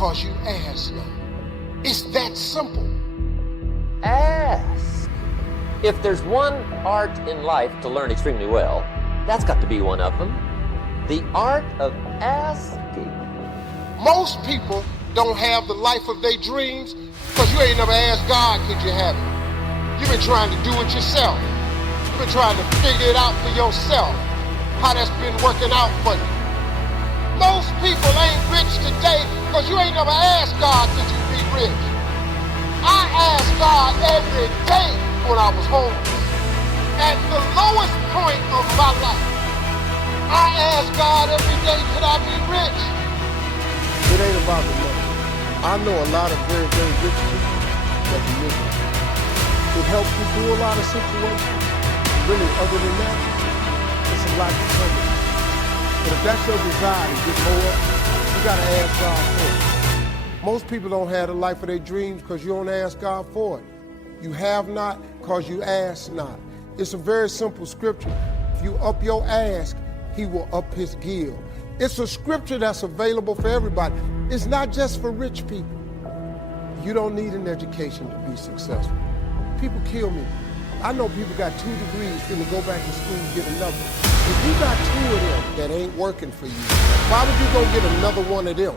because you ask not. It's that simple. Ask. If there's one art in life to learn extremely well, that's got to be one of them. The art of asking. Most people don't have the life of their dreams because you ain't never asked God, could you have it? You've been trying to do it yourself. You've been trying to figure it out for yourself, how that's been working out for you. Most people ain't rich today because you ain't never asked God, could you be rich? I asked God every day when I was homeless. At the lowest point of my life, I asked God every day, could I be rich? It ain't about the money. I know a lot of very, very rich people that are miserable. It helps you through a lot of situations. Really, other than that, it's a lot to come with. But if that's your desire to get more, you gotta ask God for it. Most people don't have the life of their dreams because you don't ask God for it. You have not because you ask not. It's a very simple scripture. If you up your ask, he will up his give. It's a scripture that's available for everybody. It's not just for rich people. You don't need an education to be successful. People kill me. I know people got 2 degrees, finna go back to school and get another. If you got 2 of them that ain't working for you, why would you go get another one of them?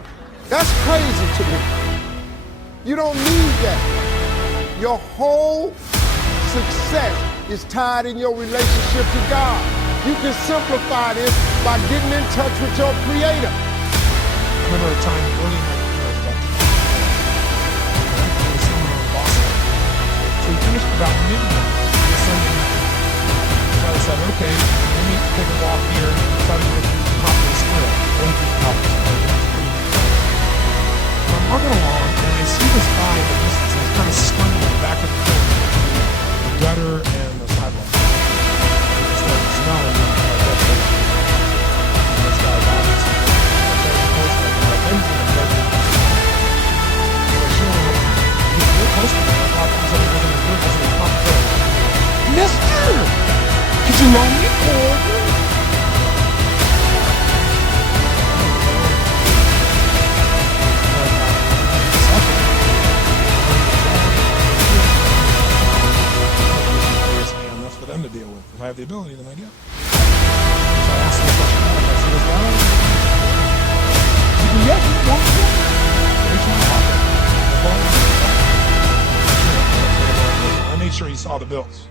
That's crazy to me. You don't need that. Your whole success is tied in your relationship to God. You can simplify this by getting in touch with your Creator. I remember a time early in my career, about someone in Boston. So we finished about midnight on Sunday night. So I said, okay, let me take a walk here and try to get to the top of the square. Going through the top of the square. I'm walking along and I see this guy in the distance. He's kind of stumbling back and forth between the gutter and the sidewalk. It's like smelling like that thing. And this guy obviously very close to me. And I've been to him regularly. So I show him, he's real close to me. I thought something was going to do. I was going to pop up. Mister! Could you loan me a quarter? Them to deal with. If I have the ability, then I do. So I asked him a question. I said, is that you can get it, won't you? Reach in my pocket. I made sure he saw the bills.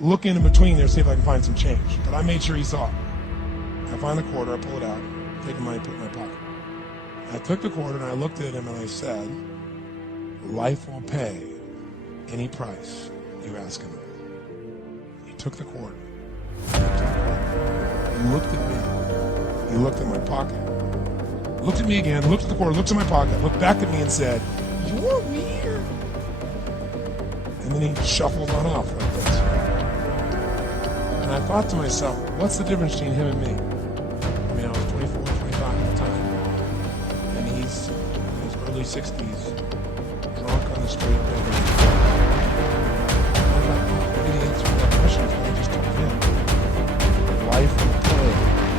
Look in between there, see if I can find some change. But I made sure he saw it. I find the quarter, I pull it out, take the money, put it in my pocket. I took the quarter and I looked at him and I said, life will pay any price you ask him. Took the quarter. He looked at me. He looked at my pocket. Looked at me again, looked at the quarter, looked at my pocket, looked back at me and said, you're weird. And then he shuffled on off like this. And I thought to myself, what's the difference between him and me? I mean, I was 24, 25 at the time. And he's in his early 60s, drunk on the street, life will pay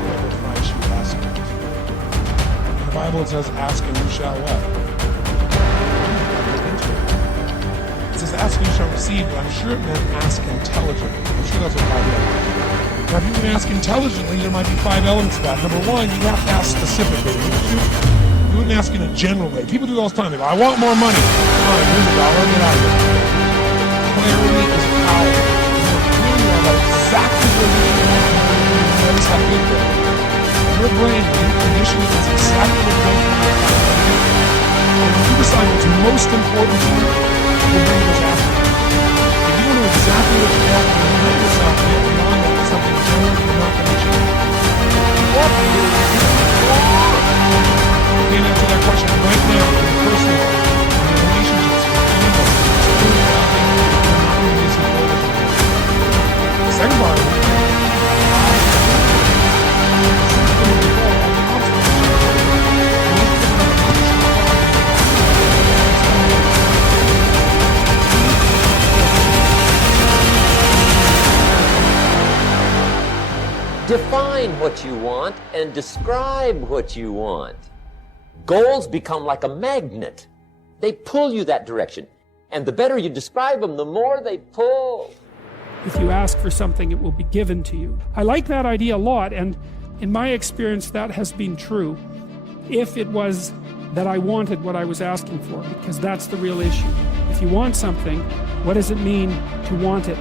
whatever price you ask it. In the Bible it says, ask and you shall what? It says, ask and you shall receive, but I'm sure it meant ask intelligently. I'm sure that's what God meant. Now if you can ask intelligently, there might be 5 elements to that. Number 1, you have to ask specifically. You wouldn't ask in a general way. People do it all the time. They go, I want more money. All right, here's $1, get out of here. Clarity is power. You know exactly what you want. Notice how good that is. Your brain, when you condition it, is exactly what it does. And if you decide what's most important to you, your brain goes after it. If you don't know exactly what you want, and you let yourself get beyond that to something general, you're not going to achieve it. What do you want? You can't answer that question right now in your personal life, in your relationships, with people, spirituality, you're not going to be supportive. The second part of it, define what you want and describe what you want. Goals become like a magnet. They pull you that direction. And the better you describe them, the more they pull. If you ask for something, it will be given to you. I like that idea a lot, and in my experience, that has been true. If it was that I wanted what I was asking for, because that's the real issue. If you want something, what does it mean to want it?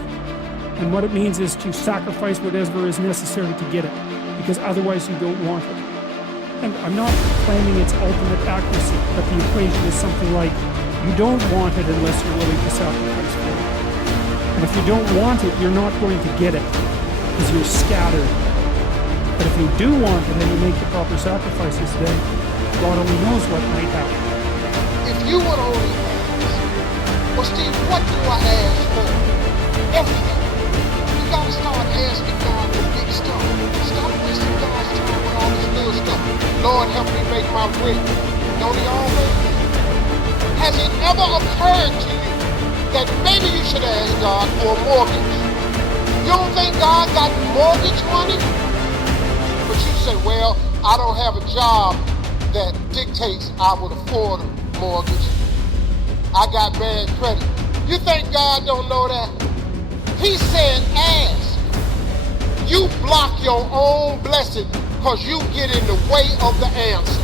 And what it means is to sacrifice whatever is necessary to get it, because otherwise you don't want it. And I'm not claiming it's ultimate accuracy, but the equation is something like, you don't want it unless you're willing to sacrifice for it. And if you don't want it, you're not going to get it, because you're scattered. But if you do want it and you make the proper sacrifices, then God only knows what might happen. If you would only ask, well, Steve, what do I ask for? Everything. You gotta start asking God for big stuff. Stop wasting God's time with all this little stuff. Lord, help me make my rent. Don't he always? Has it ever occurred to you that maybe you should ask God for a mortgage? You don't think God got mortgage money? But you say, well, I don't have a job that dictates I would afford a mortgage. I got bad credit. You think God don't know that? He said ask. You block your own blessing because you get in the way of the answer.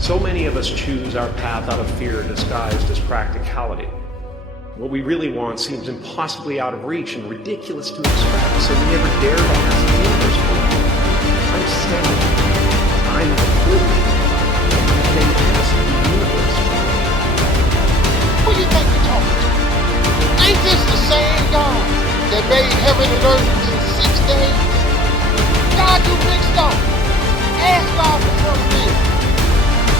So many of us choose our path out of fear disguised as practicality. What we really want seems impossibly out of reach and ridiculous to expect, so we never dare to ask the universe for it. I'm saying, I'm good. Then ask the universe for it. Who do you think you're talking to? Ain't this the same God that made heaven and earth in 6 days? God do big stuff. Ask God for something.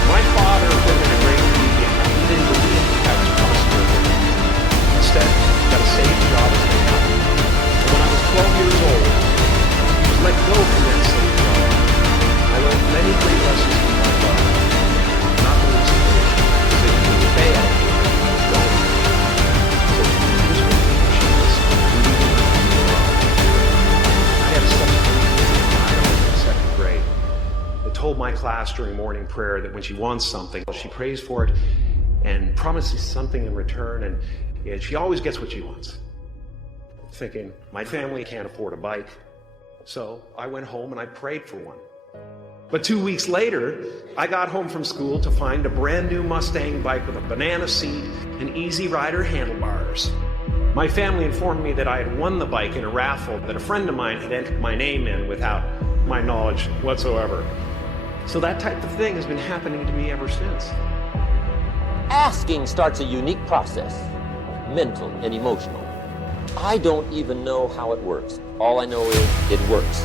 My father lived in a great medium. He didn't believe I was prosperity. Instead, got a safe job as an accountant. And when I was 12 years old, he was let go from that safe job. I learned many great lessons from my father. Not the least of which is that you can fail. Don't. So here's what the chance to believe in love. I had a substitute in second grade. I told my class during morning prayer that when she wants something, she prays for it and promises something in return, and she always gets what she wants. Thinking, my family can't afford a bike, so I went home and I prayed for one. But 2 weeks later, I got home from school to find a brand new Mustang bike with a banana seat and Easy Rider handlebars. My family informed me that I had won the bike in a raffle that a friend of mine had entered my name in without my knowledge whatsoever. So that type of thing has been happening to me ever since. Asking starts a unique process, mental and emotional. I don't even know how it works. All I know is it works.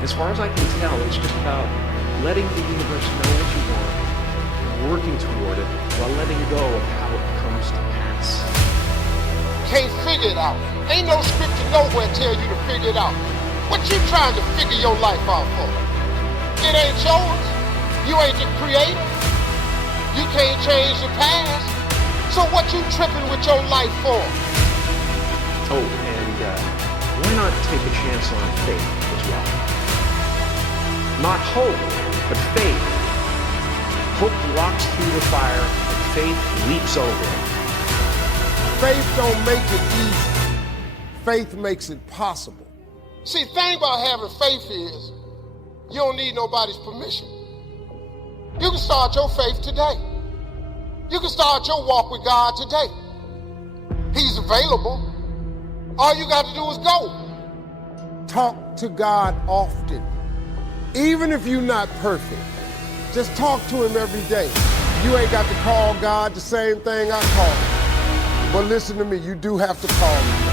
As far as I can tell, it's just about letting the universe know what you want, working toward it, while letting go of how it comes to pass. Can't figure it out. Ain't no scripture nowhere tell you to figure it out. What you trying to figure your life out for? It ain't yours. You ain't the creator. You can't change the past. So what you tripping with your life for? Oh, and why not take a chance on faith as well? Not hope, but faith. Hope walks through the fire, and faith leaps over it. Faith don't make it easy. Faith makes it possible. See, the thing about having faith is you don't need nobody's permission. You can start your faith today. You can start your walk with God today. He's available. All you got to do is go. Talk to God often. Even if you're not perfect, just talk to him every day. You ain't got to call God the same thing I call him. But listen to me, you do have to call him.